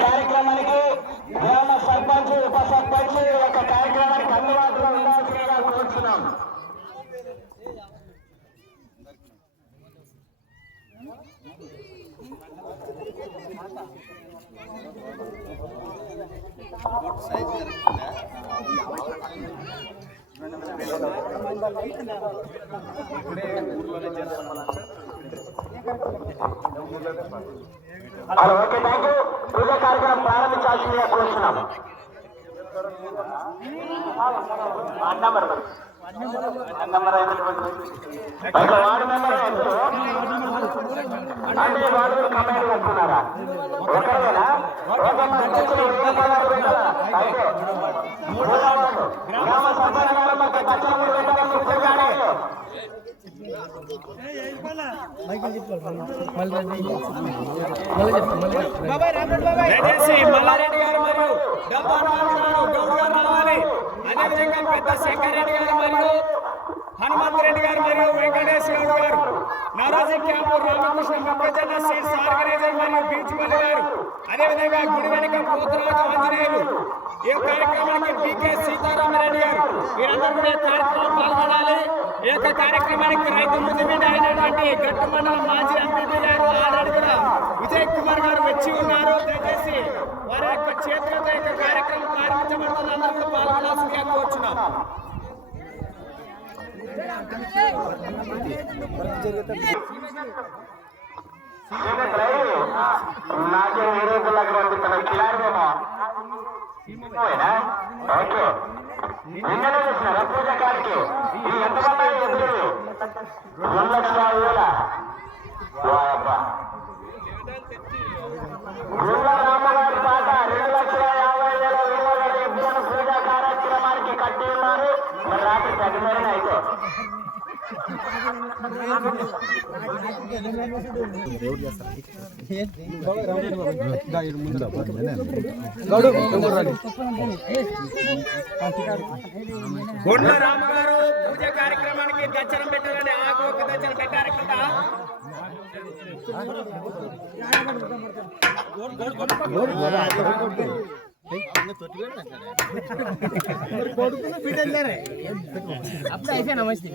కార్యక్రమానికి గ్రామ సర్పంచ్ ఉప సర్పంచ్ యొక్క కార్యక్రమానికి అందుబాటులో ఉండాల్సిందిగా కోరుతున్నాం. Okay, thank you. పూజ కార్యక్రమం ప్రారంభించాల్సిందిగా కోరుతున్నాం. వార్డు మెంబర్ అంటే వార్డు కమాండ్ వస్తున్నారా? ఒకరేనా? గ్రామ సర్పంచ్ గారు మాకు కచ్చలమూడి పెట్టాలని ఉద్యోగాలు మల్లారెడ్డి గారు మరియు గౌడ్ గారు రావాలి. అదేవిధంగా పెద్ద శేఖర్ రెడ్డి గారు మరియు హనుమంత్ రెడ్డి గారు మరియు వెంకటేష్ గౌడ్ గారు, నవరాజీ క్యాంపు రామకృష్ణ మొక్కజొన్న సీడ్స్ ఆర్గనైజర్ మరియు బీచ్ మల్లి గారు, అదేవిధంగా గుడి వెనుక పోతురాజు ఆంజనేయులు, ఈ కార్యక్రమానికి బీకే సీతారామరెడ్డి గారు, వీరందరూ కూడా కార్యక్రమం పాల్గొనాలి. ఈ యొక్క కార్యక్రమానికి రైతు ముద్దుబిడ్డ అయినటువంటి గట్టు మండలం మాజీ ఎంపీ గారు ఆల్రెడీ కూడా విజయ్ కుమార్ గారు వచ్చి ఉన్నారు. దయచేసి వారి యొక్క చేతులతో యొక్క కార్యక్రమం ప్రారంభించబడుతుంది. అందరూ కూడా పాల్గొనాల్సిందిగా కోరుచున్నాం. నాకే ఈ రోజులాగా పంపిస్తున్నా కిలాడేమో ఓకే నిన్ననే చూసినారా పూజ కాడికి ఇది ఎంతమంది ఎదురు 2,50,000 రామగారి పాట 2,50,000 విలువగల పూజా కార్యక్రమానికి కట్టి ఉన్నారు. మరి రాత్రి 10 అయితే కొండ రామగారు పూజ కార్యక్రమానికి దర్శనం పెట్టాలని ఆకు ఒక దర్శనం పెట్టారు కదా. అప్పుడు అయితే నమస్తే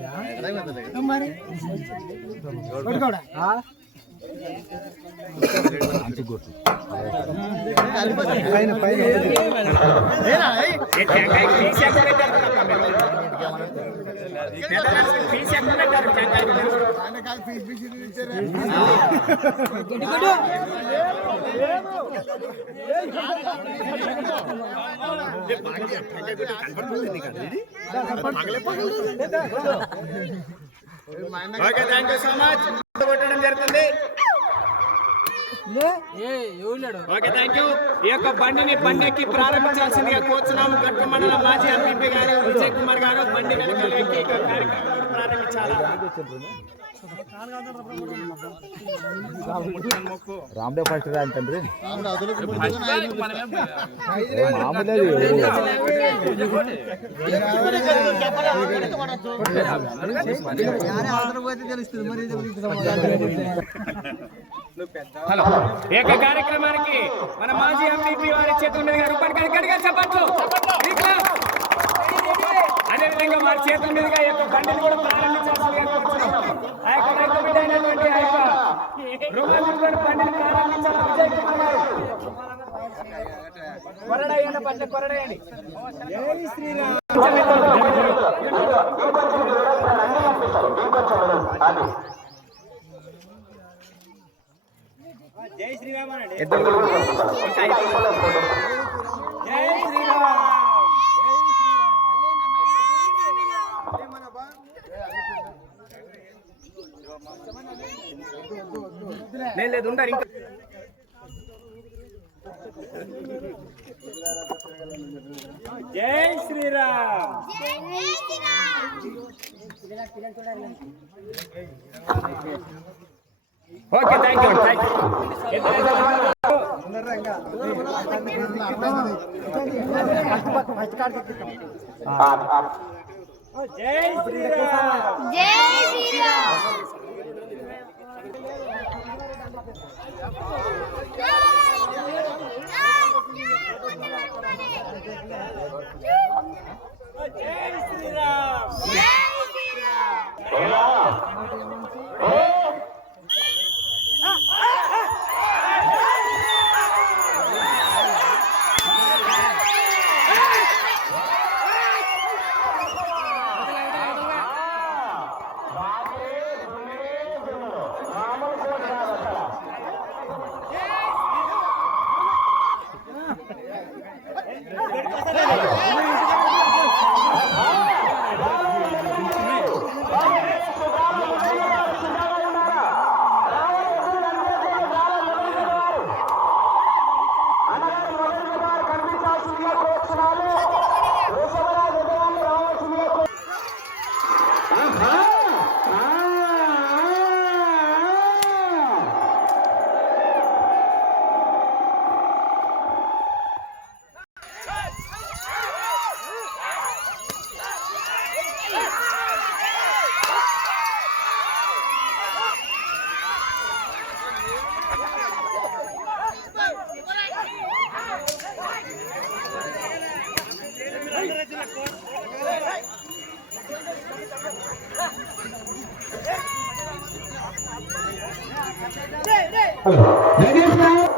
మరి okay, thank you so much. కొట్టడం జరుగుతుంది. Okay, thank you. ఈ యొక్క బండికి ప్రారంభించాల్సిందిగా కోరుచున్నాము. గట్టు మండలం మాజీ ఎంపీ గారు విజయ్ కుమార్ గారు బండి వెనకాల ఎక్కి కార్యక్రమాన్ని ప్రారంభించాలి. రామ్డే ఫస్ట్ తండ్రి హలో, ఏక కార్యక్రమానికి మన మాజీ ఎంపీ వారి చేతుల మీదుగా రూపాయలు చెప్పచ్చు. అదేవిధంగా వారి చేతుల మీదుగా ఈ యొక్క బండిని కూడా ప్రారంభించాల్సిందిగా కోరుతున్నాం. ఆ యొక్క రైతు బిడ్డ అయినటువంటి ఆ యొక్క రుమాలి బండిని ప్రారంభించాలి. విజయ్ కుమార్ గారు కొరడయ్యండి, పచ్చ కొరడయ్యండి. జై శ్రీరామ్. జై శ్రీరామ్ అనండి. జై శ్రీరామ్. లేదు ఉండరు ఇంకా. జై శ్రీరామ్. Okay, thank you. జై శ్రీరామ్. జై శ్రీరామ్.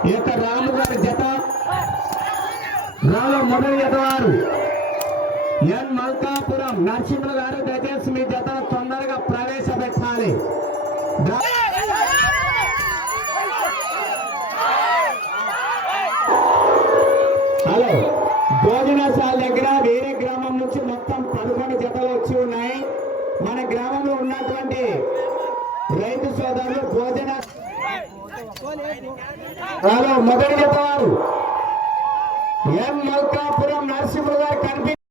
ఈ యొక్క రాము గారి జత రాలో మొదటి జత వారు ఎన్ మల్కాపురం నరసింహులు గారు దయచేసి మీ జతను తొందరగా ప్రవేశపెట్టాలి. హలో, భోజనశాల దగ్గర వేరే గ్రామం నుంచి మొత్తం 11 జతలు వచ్చి ఉన్నాయి. మన గ్రామంలో ఉన్నటువంటి రైతు సోదరులు భోజన హలో మొదటి జత వారు ఎన్ మల్కాపురం నరసింహులు గారు కనిపి